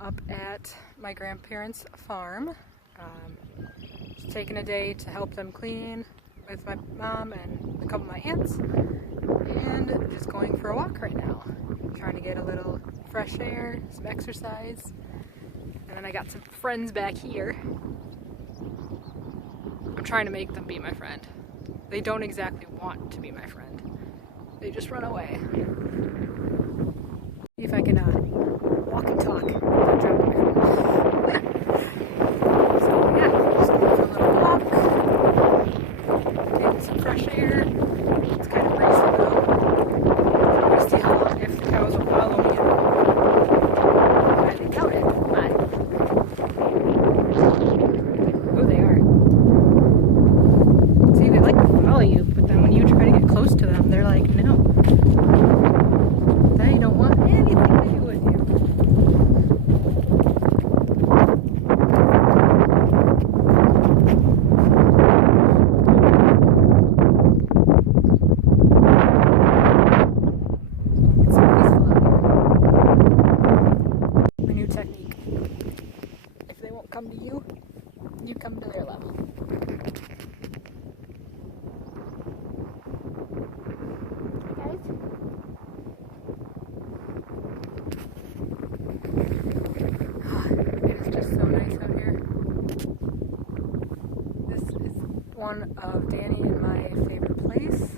up at my grandparents' farm. Just taking a day to help them clean with my mom and a couple of my aunts, and just going for a walk right now. Trying to get a little fresh air, some exercise, and then I got some friends back here. I'm trying to make them be my friend. They don't exactly want to be my friend. They just run away. See if I can walk and talk without dropping my phone. So yeah, just going for a little walk, getting some fresh air. It's kind of breezy though. Let's see how long, if the cows will follow me. I didn't count it, but oh, they are. See, they like to follow you, but then when you try to get close to them, they're like, no. They don't want anything to do with you. It's so peaceful out here. My new technique. If they won't come to you, you come to their level. One of Danny and my favorite place.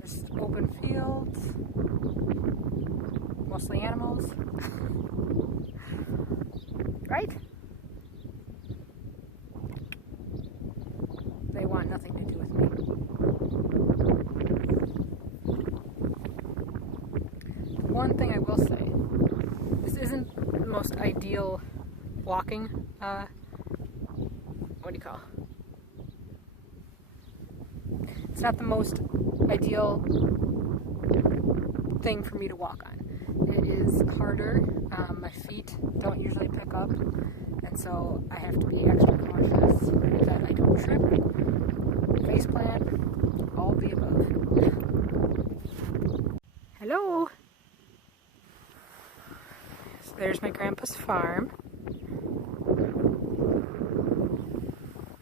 Just open fields, mostly animals, right? They want nothing to do with me. One thing I will say, this isn't the most ideal walking, what do you call it? It's not the most ideal thing for me to walk on. It is harder. My feet don't usually pick up, and so I have to be extra cautious that I don't trip, face plant, all the above. Hello! So there's my grandpa's farm.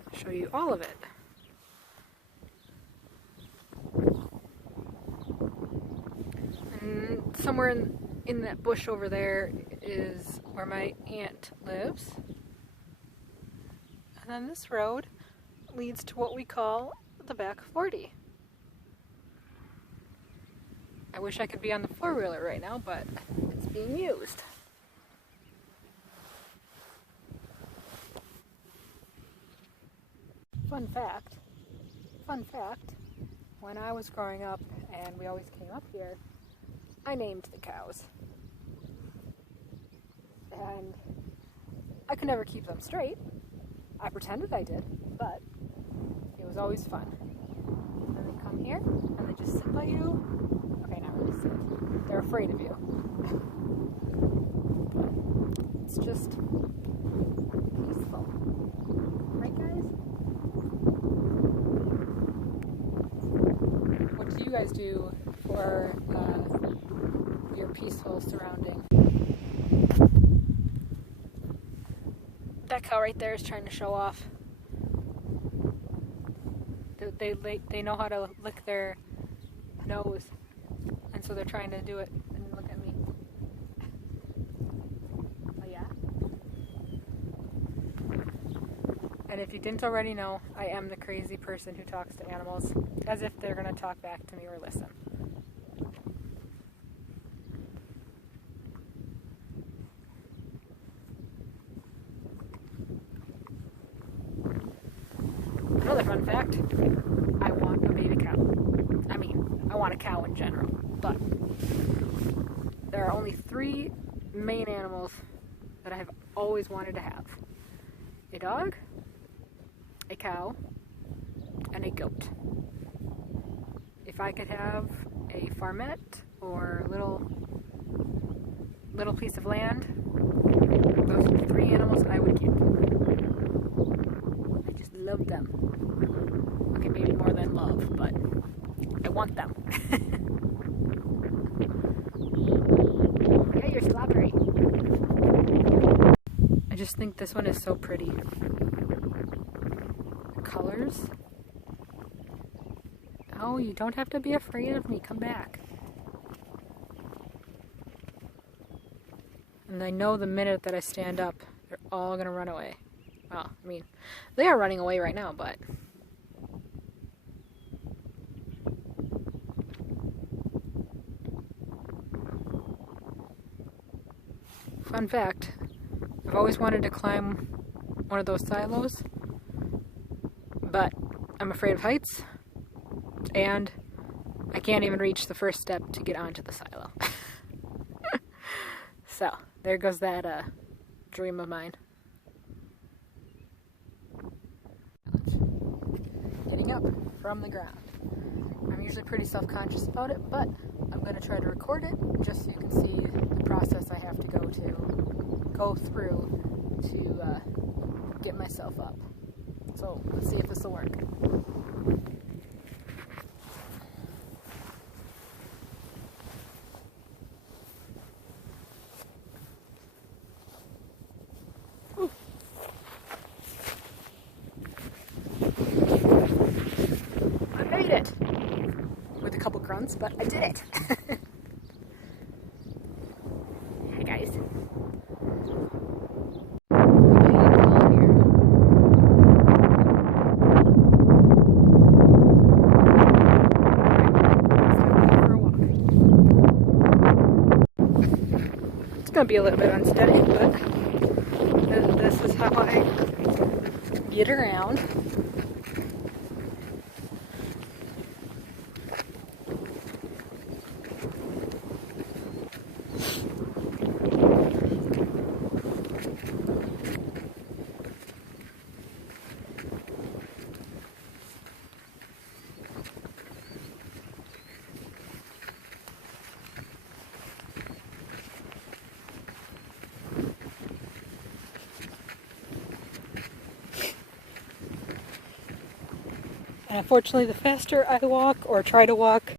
I'll show you all of it. Somewhere in that bush over there is where my aunt lives. And then this road leads to what we call the back 40. I wish I could be on the four-wheeler right now, but it's being used. Fun fact, when I was growing up and we always came up here, I named the cows. And I could never keep them straight. I pretended I did, but it was always fun. And they come here, and they just sit by you. Okay, not really sit. They're afraid of you. It's just peaceful. Right, guys? What do you guys do for your peaceful surrounding? That cow right there is trying to show off. They know how to lick their nose, and so they're trying to do it. And look at me. Oh yeah. And if you didn't already know, I am the crazy person who talks to animals as if they're gonna talk back to me or listen. Another fun fact, I want a baby cow. I mean, I want a cow in general, but there are only 3 main animals that I have always wanted to have. A dog, a cow, and a goat. If I could have a farmette or little piece of land, those are the 3 animals I would keep. I just love them. Okay, maybe more than love, but I want them. Hey, you're slobbery. just think this one is so pretty. The colors. Oh, you don't have to be afraid of me. Come back. And I know the minute that I stand up, they're all gonna run away. Well, I mean, they are running away right now, but... Fun fact, I've always wanted to climb one of those silos, but I'm afraid of heights, and I can't even reach the first step to get onto the silo. So, there goes that dream of mine. Getting up from the ground. I'm usually pretty self-conscious about it, but I'm going to try to record it just so you can see the process I have to go through to get myself up. So let's see if this will work. Ooh. I made it! With a couple grunts, but I did it! Hey guys. It's gonna be a little bit unsteady, but this is how I get around. And unfortunately, the faster I walk or try to walk,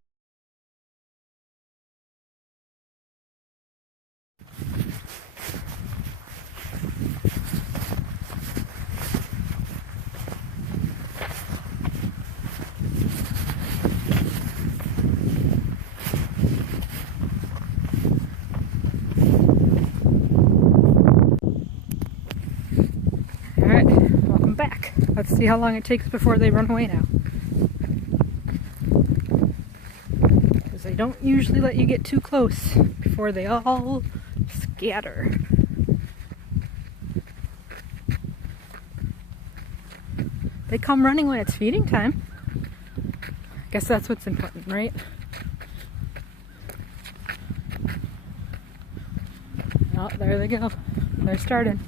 Alright, welcome back. Let's see how long it takes before they run away now. Because they don't usually let you get too close before they all scatter. They come running when it's feeding time. I guess that's what's important, right? Oh, there they go. They're starting.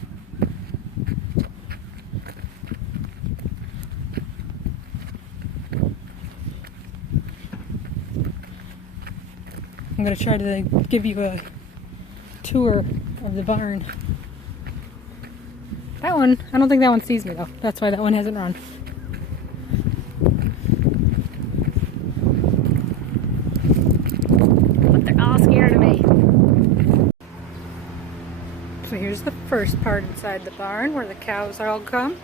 I'm going to try to give you a tour of the barn. That one, I don't think that one sees me though. That's why that one hasn't run. But they're all scared of me. So here's the first part inside the barn where the cows all come.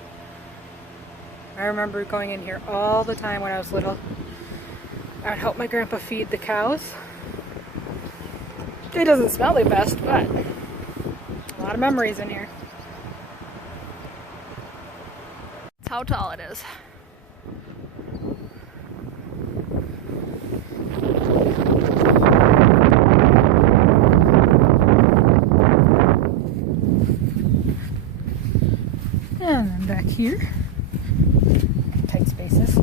I remember going in here all the time when I was little. I would help my grandpa feed the cows. It doesn't smell the best, but a lot of memories in here. That's how tall it is. And then back here, tight spaces.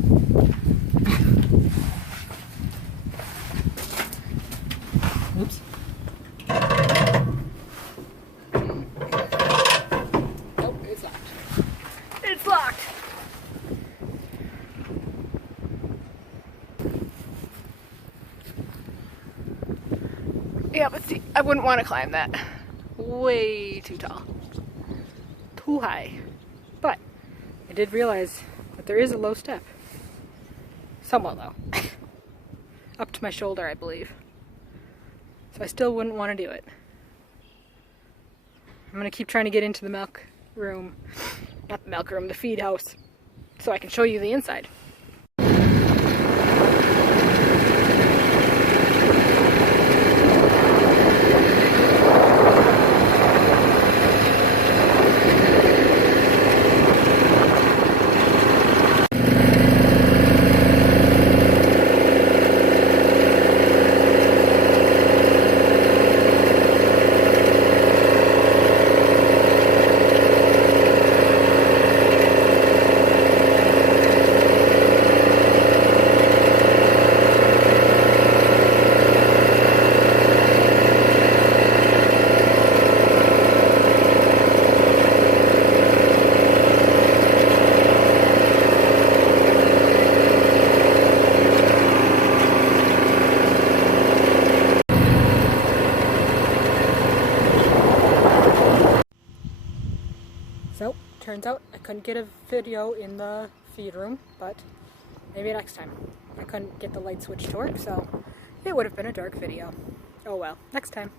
Oops. Nope, it's locked. It's locked! Yeah, but see, I wouldn't want to climb that. Way too tall. Too high. But I did realize that there is a low step. Somewhat low. Up to my shoulder, I believe. So I still wouldn't want to do it. I'm going to keep trying to get into the milk room, not the milk room, the feed house, so I can show you the inside. So, turns out I couldn't get a video in the feed room, but maybe next time. I couldn't get the light switch to work, so it would have been a dark video. Oh well, next time.